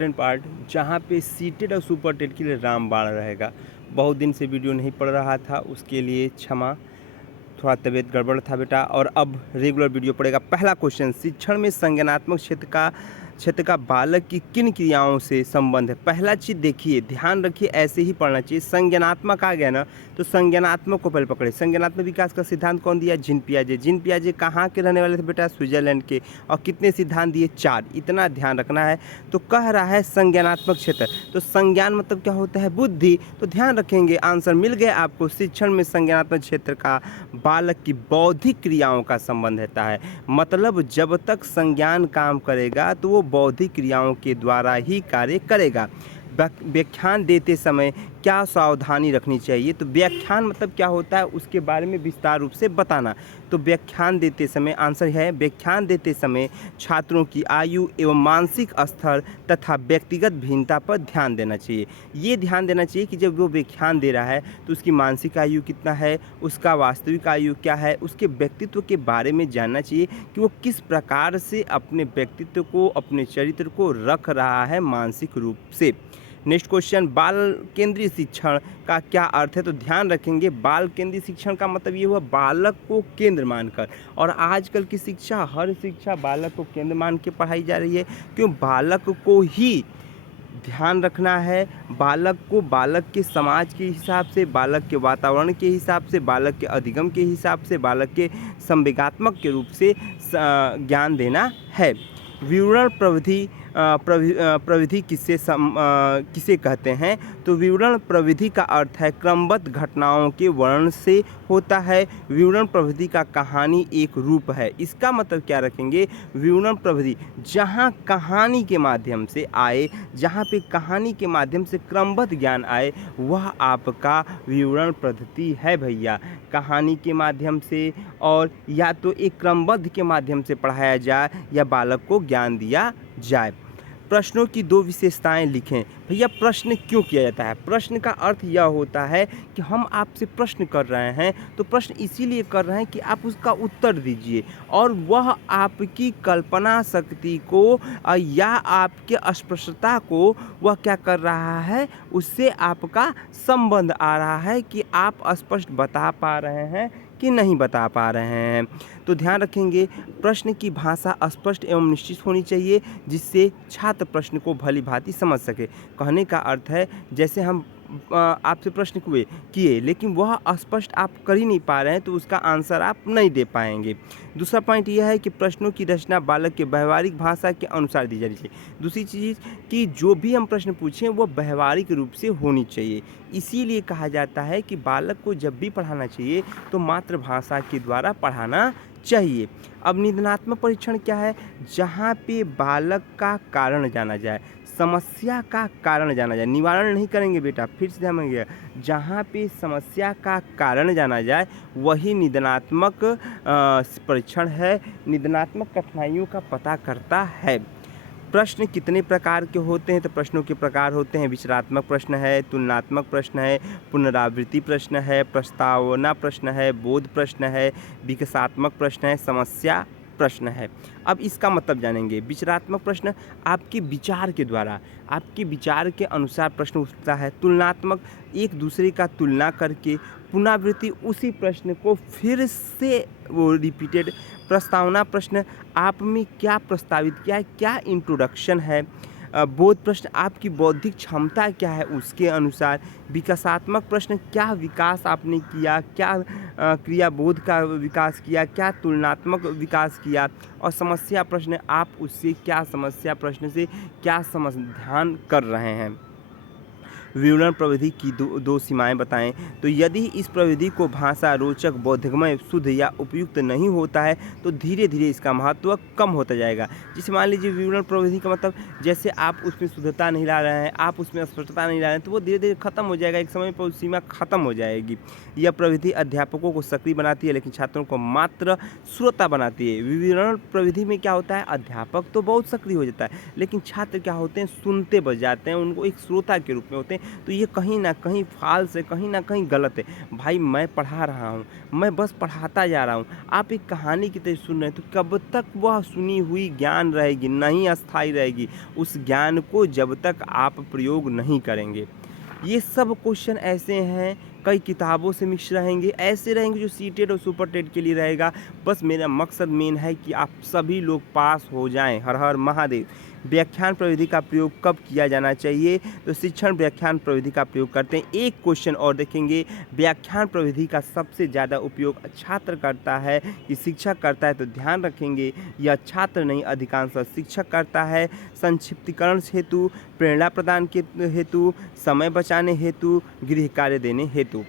Part जहाँ पे seated और सुपर टेट के लिए रामबाण रहेगा। बहुत दिन से वीडियो नहीं पड़ रहा था, उसके लिए क्षमा। थोड़ा तबीयत गड़बड़ था बेटा, और अब रेगुलर वीडियो पड़ेगा। पहला क्वेश्चन, शिक्षण में संज्ञानात्मक क्षेत्र का बालक की किन क्रियाओं से संबंध है। पहला चीज़ देखिए, ध्यान रखिए, ऐसे ही पढ़ना चाहिए। संज्ञानात्मक आ गया ना, तो संज्ञानात्मक को पहले पकड़े। संज्ञानात्मक विकास का सिद्धांत कौन दिया? जीन पियाजे। जीन पियाजे कहाँ के रहने वाले थे बेटा? स्विट्जरलैंड के। और कितने सिद्धांत दिए? 4। इतना ध्यान रखना है। तो कह रहा है संज्ञानात्मक क्षेत्र, तो संज्ञान मतलब क्या होता है? बुद्धि। तो ध्यान रखेंगे, आंसर मिल गया आपको। शिक्षण में संज्ञानात्मक क्षेत्र का बालक की बौद्धिक क्रियाओं का संबंध रहता है। मतलब जब तक संज्ञान काम करेगा तो वो बौद्धिक क्रियाओं के द्वारा ही कार्य करेगा। व्याख्यान देते समय क्या सावधानी रखनी चाहिए? तो व्याख्यान मतलब क्या होता है, उसके बारे में विस्तार रूप से बताना। तो व्याख्यान देते समय आंसर है, व्याख्यान देते समय छात्रों की आयु एवं मानसिक स्तर तथा व्यक्तिगत भिन्नता पर ध्यान देना चाहिए। ये ध्यान देना चाहिए कि जब वो व्याख्यान दे रहा है तो उसकी मानसिक आयु कितना है, उसका वास्तविक आयु क्या है, उसके व्यक्तित्व के बारे में जानना चाहिए कि वो किस प्रकार से अपने व्यक्तित्व को, अपने चरित्र को रख रहा है मानसिक रूप से। नेक्स्ट क्वेश्चन, बाल केंद्रीय शिक्षण का क्या अर्थ है? तो ध्यान रखेंगे, बाल केंद्रीय शिक्षण का मतलब ये हुआ बालक को केंद्र मानकर। और आजकल की शिक्षा, हर शिक्षा बालक को केंद्र मान के पढ़ाई जा रही है। क्यों? बालक को ही ध्यान रखना है, बालक को बालक के समाज के हिसाब से, बालक के वातावरण के हिसाब से, बालक के अधिगम के हिसाब से, बालक के संवेगात्मक के रूप से ज्ञान देना है। विवरण प्रविधि किसे कहते हैं? तो विवरण प्रविधि का अर्थ है क्रमबद्ध घटनाओं के वर्णन से होता है। विवरण प्रविधि का कहानी एक रूप है। इसका मतलब क्या रखेंगे? विवरण प्रविधि जहाँ कहानी के माध्यम से आए, जहाँ पे कहानी के माध्यम से क्रमबद्ध ज्ञान आए, वह आपका विवरण पद्धति है भैया। कहानी के माध्यम से और या तो एक क्रमबद्ध के माध्यम से पढ़ाया जाए या बालक को ज्ञान दिया जाए। प्रश्नों की 2 विशेषताएं लिखें। भैया प्रश्न क्यों किया जाता है? प्रश्न का अर्थ यह होता है कि हम आपसे प्रश्न कर रहे हैं, तो प्रश्न इसीलिए कर रहे हैं कि आप उसका उत्तर दीजिए, और वह आपकी कल्पना शक्ति को या आपके अस्पष्टता को वह क्या कर रहा है, उससे आपका संबंध आ रहा है कि आप स्पष्ट बता पा रहे हैं कि नहीं बता पा रहे हैं। तो ध्यान रखेंगे, प्रश्न की भाषा स्पष्ट एवं निश्चित होनी चाहिए, जिससे छात्र प्रश्न को भली भांति समझ सके। कहने का अर्थ है, जैसे हम आपसे प्रश्न किए लेकिन वह स्पष्ट आप कर ही नहीं पा रहे हैं, तो उसका आंसर आप नहीं दे पाएंगे। दूसरा पॉइंट यह है कि प्रश्नों की रचना बालक के व्यवहारिक भाषा के अनुसार दी जानी चाहिए। दूसरी चीज़ कि जो भी हम प्रश्न पूछें वो व्यवहारिक रूप से होनी चाहिए। इसीलिए कहा जाता है कि बालक को जब भी पढ़ाना चाहिए तो मातृभाषा के द्वारा पढ़ाना चाहिए। अब निदानात्मक परीक्षण क्या है? जहाँ पे बालक का कारण जाना जाए, समस्या का कारण जाना जाए। निवारण नहीं करेंगे बेटा, फिर से ध्यान रखिएगा। जहाँ पे समस्या का कारण जाना जाए वही निदानात्मक परीक्षण है, निदानात्मक कठिनाइयों का पता करता है। प्रश्न कितने प्रकार के होते हैं? तो प्रश्नों के प्रकार होते हैं, विचारात्मक प्रश्न है, तुलनात्मक प्रश्न है, पुनरावृत्ति प्रश्न है, प्रस्तावना प्रश्न है, बोध प्रश्न है, विकासात्मक प्रश्न है, समस्या प्रश्न है। अब इसका मतलब जानेंगे। विचारात्मक प्रश्न आपके विचार के द्वारा, आपके विचार के अनुसार प्रश्न उठता है। तुलनात्मक एक दूसरे का तुलना करके, पुनरावृत्ति उसी प्रश्न को फिर से वो रिपीटेड। प्रस्तावना प्रश्न आप में क्या प्रस्तावित किया है, क्या इंट्रोडक्शन है। बोध प्रश्न आपकी बौद्धिक क्षमता क्या है उसके अनुसार। विकासात्मक प्रश्न क्या विकास आपने किया, क्या क्रिया बोध का विकास किया, क्या तुलनात्मक विकास किया। और समस्या प्रश्न आप उससे क्या, समस्या प्रश्न से क्या समाधान कर रहे हैं। विवरण प्रविधि की दो सीमाएं बताएं। तो यदि इस प्रविधि को भाषा रोचक, बोधगम्य, शुद्ध या उपयुक्त नहीं होता है तो धीरे धीरे इसका महत्व कम होता जाएगा। जैसे मान लीजिए विवरण प्रविधि का मतलब, जैसे आप उसमें शुद्धता नहीं ला रहे हैं, आप उसमें स्पष्टता नहीं ला रहे हैं, तो वो धीरे धीरे खत्म हो जाएगा। एक समय पर सीमा खत्म हो जाएगी। यह प्रविधि अध्यापकों को सक्रिय बनाती है लेकिन छात्रों को मात्र श्रोता बनाती है। विवरण प्रविधि में क्या होता है, अध्यापक तो बहुत सक्रिय हो जाता है लेकिन छात्र क्या होते हैं, सुनते बच जाते हैं, उनको एक श्रोता के रूप में होते हैं। हैं तो ये कहीं ना कहीं फाल्स है, कहीं ना कहीं गलत है। भाई मैं पढ़ा रहा हूँ, मैं बस पढ़ाता जा रहा हूँ, आप एक कहानी की तरह सुन रहे हैं, तो कब तक वह सुनी हुई ज्ञान रहेगी, नहीं अस्थायी रहेगी उस ज्ञान को जब तक आप प्रयोग नहीं करेंगे। ये सब क्वेश्चन ऐसे हैं, कई किताबों से मिक्स रहेंगे, ऐसे रहेंगे जो सीटेट और सुपर टेट के लिए रहेगा। बस मेरा मकसद मेन है कि आप सभी लोग पास हो जाएं। हर हर महादेव। व्याख्यान प्रविधि का प्रयोग कब किया जाना चाहिए? तो शिक्षण व्याख्यान प्रविधि का प्रयोग करते हैं। एक क्वेश्चन और देखेंगे, व्याख्यान प्रविधि का सबसे ज़्यादा उपयोग छात्र करता है कि शिक्षक करता है? तो ध्यान रखेंगे यह छात्र नहीं, अधिकांश शिक्षक करता है। संक्षिप्तीकरण हेतु, प्रेरणा प्रदान के हेतु, समय बचाने हेतु, गृह कार्य देने हेतु।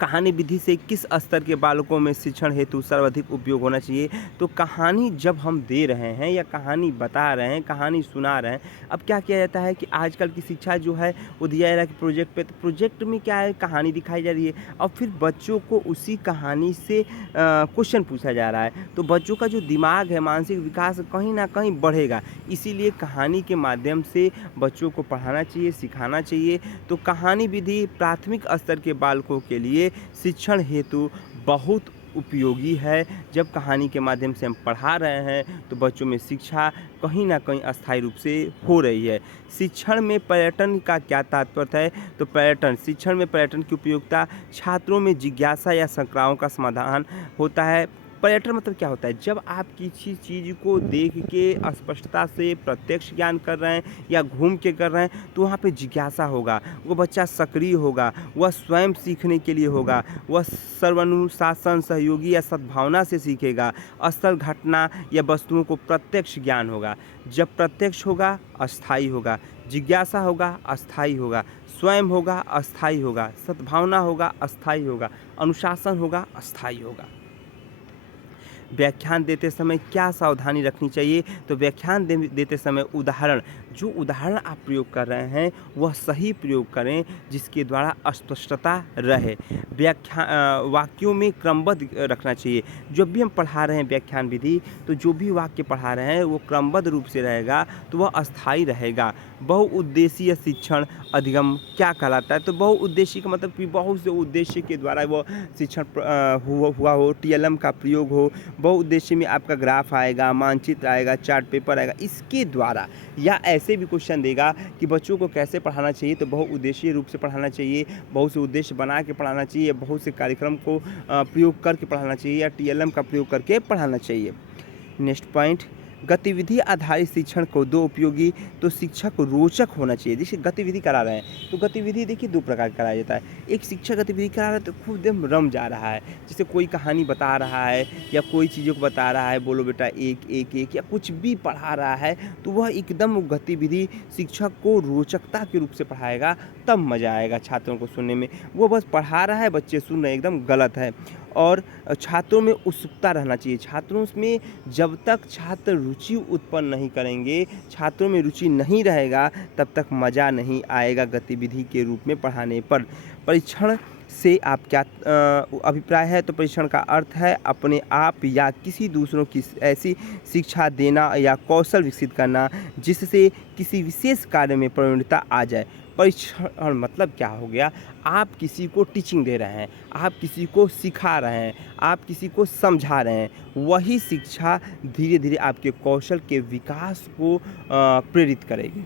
कहानी विधि से किस स्तर के बालकों में शिक्षण हेतु सर्वाधिक उपयोग होना चाहिए? तो कहानी जब हम दे रहे हैं या कहानी बता रहे हैं, कहानी सुना रहे हैं, अब क्या किया जाता है कि आजकल की शिक्षा जो है वो दिया जा रहा है कि प्रोजेक्ट पे, तो प्रोजेक्ट में क्या है, कहानी दिखाई जा रही है और फिर बच्चों को उसी कहानी से क्वेश्चन पूछा जा रहा है। तो बच्चों का जो दिमाग है, मानसिक विकास कहीं ना कहीं बढ़ेगा। इसीलिए कहानी के माध्यम से बच्चों को पढ़ाना चाहिए, सिखाना चाहिए। तो कहानी विधि प्राथमिक स्तर के बालकों के लिए शिक्षण हेतु बहुत उपयोगी है। जब कहानी के माध्यम से हम पढ़ा रहे हैं तो बच्चों में शिक्षा कहीं ना कहीं अस्थायी रूप से हो रही है। शिक्षण में पर्यटन का क्या तात्पर्य है? तो पर्यटन, शिक्षण में पर्यटन की उपयोगिता, छात्रों में जिज्ञासा या शंकाओं का समाधान होता है। पर्यटन मतलब क्या होता है? जब आप किसी चीज़ को देख के स्पष्टता से प्रत्यक्ष ज्ञान कर रहे हैं या घूम के कर रहे हैं तो वहाँ पे जिज्ञासा होगा, वो बच्चा सक्रिय होगा, वह स्वयं सीखने के लिए होगा, वह सर्वानुशासन, सहयोगी या सद्भावना से सीखेगा। स्थल, घटना या वस्तुओं को प्रत्यक्ष ज्ञान होगा। जब प्रत्यक्ष होगा अस्थायी होगा, जिज्ञासा होगा अस्थायी होगा, स्वयं होगा अस्थायी होगा, सद्भावना होगा अस्थायी होगा, अनुशासन होगा अस्थायी होगा। व्याख्यान देते समय क्या सावधानी रखनी चाहिए? तो व्याख्यान देते समय उदाहरण, जो उदाहरण आप प्रयोग कर रहे हैं वह सही प्रयोग करें जिसके द्वारा स्पष्टता रहे। वाक्यों में क्रमबद्ध रखना चाहिए। जब भी हम पढ़ा रहे हैं व्याख्यान विधि तो जो भी वाक्य पढ़ा रहे हैं वो क्रमबद्ध रूप से रहेगा तो वह अस्थायी रहेगा। बहुउद्देशीय शिक्षण अधिगम क्या कहलाता है? तो बहुउद्देशीय का मतलब कि बहुत से उद्देश्य के द्वारा वह शिक्षण हुआ हो, TLM का प्रयोग हो। बहुउद्देशीय में आपका ग्राफ आएगा, मानचित्र आएगा, चार्ट पेपर आएगा, इसके द्वारा। या ऐसे भी क्वेश्चन देगा कि बच्चों को कैसे पढ़ाना चाहिए? तो बहुउद्देशीय रूप से पढ़ाना चाहिए, बहुत से उद्देश्य बना के पढ़ाना चाहिए, बहुत से कार्यक्रम को प्रयोग करके पढ़ाना चाहिए या TLM का प्रयोग करके पढ़ाना चाहिए। नेक्स्ट पॉइंट, गतिविधि आधारित शिक्षण को दो उपयोगी। तो शिक्षक रोचक होना चाहिए। जैसे गतिविधि करा रहे हैं तो गतिविधि देखिए दो प्रकार का कराया जाता है। एक शिक्षक गतिविधि करा रहा है तो खूब एकदम रम जा रहा है, जैसे कोई कहानी बता रहा है या कोई चीज़ों को बता रहा है, बोलो बेटा एक एक एक, या कुछ भी पढ़ा रहा है तो वह एकदम गतिविधि शिक्षक को रोचकता के रूप से पढ़ाएगा, तब मज़ा आएगा छात्रों को सुनने में। वो बस पढ़ा रहा है, बच्चे सुन रहे हैं, एकदम गलत है। और छात्रों में उत्सुकता रहना चाहिए। छात्रों में जब तक छात्र रुचि उत्पन्न नहीं करेंगे, छात्रों में रुचि नहीं रहेगा, तब तक मज़ा नहीं आएगा गतिविधि के रूप में पढ़ाने पर। परीक्षण से आप क्या अभिप्राय है? तो परीक्षण का अर्थ है अपने आप या किसी दूसरों की ऐसी शिक्षा देना या कौशल विकसित करना जिससे किसी विशेष कार्य में प्रवीणता आ जाए। परीक्षण मतलब क्या हो गया? आप किसी को टीचिंग दे रहे हैं, आप किसी को सिखा रहे हैं, आप किसी को समझा रहे हैं, वही शिक्षा धीरे धीरे आपके कौशल के विकास को प्रेरित करेगी।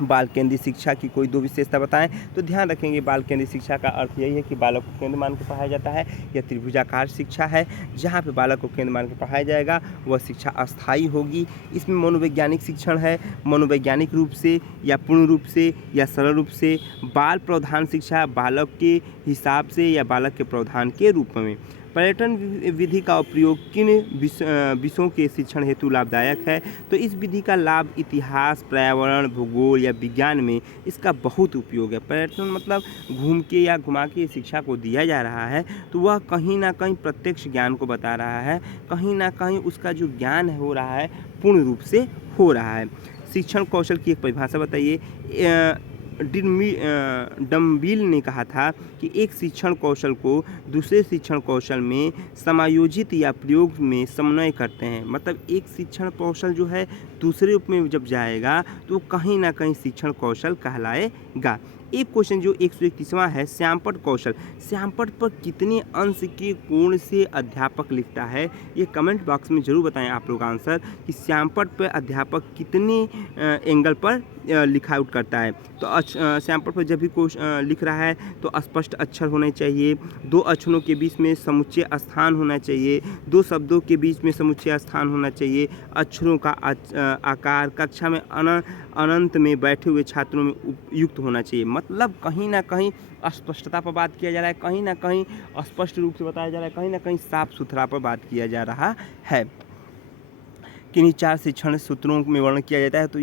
बाल केंद्रित शिक्षा की कोई दो विशेषता बताएं? तो ध्यान रखेंगे बाल केंद्रित शिक्षा का अर्थ यही है कि बालक को केंद्र मान के पढ़ाया जाता है। यह त्रिभुजाकार शिक्षा है जहाँ पे बालक को केंद्र मान के पढ़ाया जाएगा, वह शिक्षा अस्थायी होगी। इसमें मनोवैज्ञानिक शिक्षण है, मनोवैज्ञानिक रूप से या पूर्ण रूप से या सरल रूप से। बाल प्रावधान शिक्षा बालक के हिसाब से या बालक के प्रावधान के रूप में। पर्यटन विधि का प्रयोग किन विषयों के शिक्षण हेतु लाभदायक है? तो इस विधि का लाभ इतिहास, पर्यावरण, भूगोल या विज्ञान में इसका बहुत उपयोग है। पर्यटन मतलब घूम के या घुमा के शिक्षा को दिया जा रहा है तो वह कहीं ना कहीं प्रत्यक्ष ज्ञान को बता रहा है, कहीं ना कहीं उसका जो ज्ञान हो रहा है पूर्ण रूप से हो रहा है। शिक्षण कौशल की एक परिभाषा बताइए। डम्बिल ने कहा था कि एक शिक्षण कौशल को दूसरे शिक्षण कौशल में समायोजित या प्रयोग में समन्वय करते हैं। मतलब एक शिक्षण कौशल जो है दूसरे रूप में जब जाएगा तो कहीं ना कहीं शिक्षण कौशल कहलाएगा। एक क्वेश्चन जो 131वां है, श्यामपट्ट कौशल। श्यामपट्ट पर कितने अंश के कोण से अध्यापक लिखता है? ये कमेंट बॉक्स में ज़रूर बताएं आप लोग आंसर कि श्यामपट्ट पर अध्यापक कितने एंगल पर लिखा आउट करता है। तो श्यामपट्ट पर जब भी क्वेश्चन लिख रहा है तो स्पष्ट अक्षर होने चाहिए, 2 अक्षरों के बीच में समुच्चय स्थान होना चाहिए, 2 शब्दों के बीच में समुच्चय स्थान होना चाहिए, अक्षरों का आकार कक्षा में अनंत में बैठे हुए छात्रों में उपयुक्त होना चाहिए। मतलब कहीं ना कहीं अस्पष्टता पर बात किया जा रहा है, कहीं ना कहीं स्पष्ट रूप से बताया जा रहा है, कहीं ना कहीं साफ सुथरा पर बात किया जा रहा है। किन्हीं 4 शिक्षण सूत्रों में वर्णन किया जाता है। तो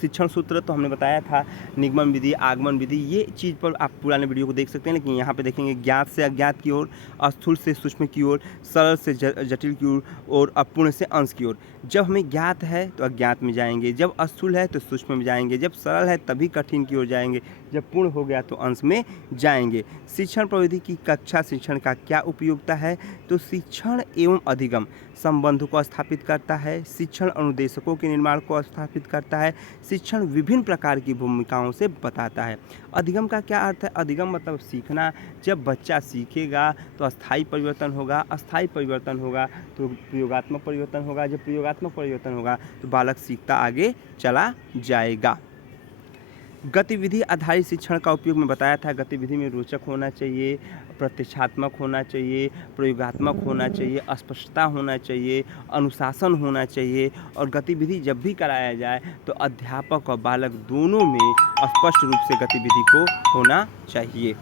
शिक्षण सूत्र तो हमने बताया था, निगमन विधि, आगमन विधि, ये चीज़ पर आप पुराने वीडियो को देख सकते हैं। लेकिन यहाँ पे देखेंगे ज्ञात से अज्ञात की ओर, स्थूल से सूक्ष्म की ओर, सरल से जटिल की ओर और अपूर्ण से अंश की ओर। जब हमें ज्ञात है तो अज्ञात में जाएंगे, जब स्थूल है तो सूक्ष्म में जाएंगे, जब सरल है तभी कठिन की ओर जाएंगे, जब पूर्ण हो गया तो अंश में जाएंगे। शिक्षण प्रविधि की कक्षा शिक्षण का क्या उपयोगिता है? तो शिक्षण एवं अधिगम संबंधों को स्थापित करता है, शिक्षण अनुदेशकों के निर्माण को स्थापित करता है, शिक्षण विभिन्न प्रकार की भूमिकाओं से बताता है। अधिगम का क्या अर्थ है? अधिगम मतलब सीखना। जब बच्चा सीखेगा तो अस्थायी परिवर्तन होगा, अस्थायी परिवर्तन होगा तो प्रयोगात्मक परिवर्तन होगा, जब प्रयोगात्मक परिवर्तन होगा तो बालक सीखता आगे चला जाएगा। गतिविधि आधारित शिक्षण का उपयोग मैं बताया था। गतिविधि में रोचक होना चाहिए, प्रत्यक्षात्मक होना चाहिए, प्रयोगात्मक होना चाहिए, स्पष्टता होना चाहिए, अनुशासन होना चाहिए। और गतिविधि जब भी कराया जाए तो अध्यापक और बालक दोनों में स्पष्ट रूप से गतिविधि को होना चाहिए।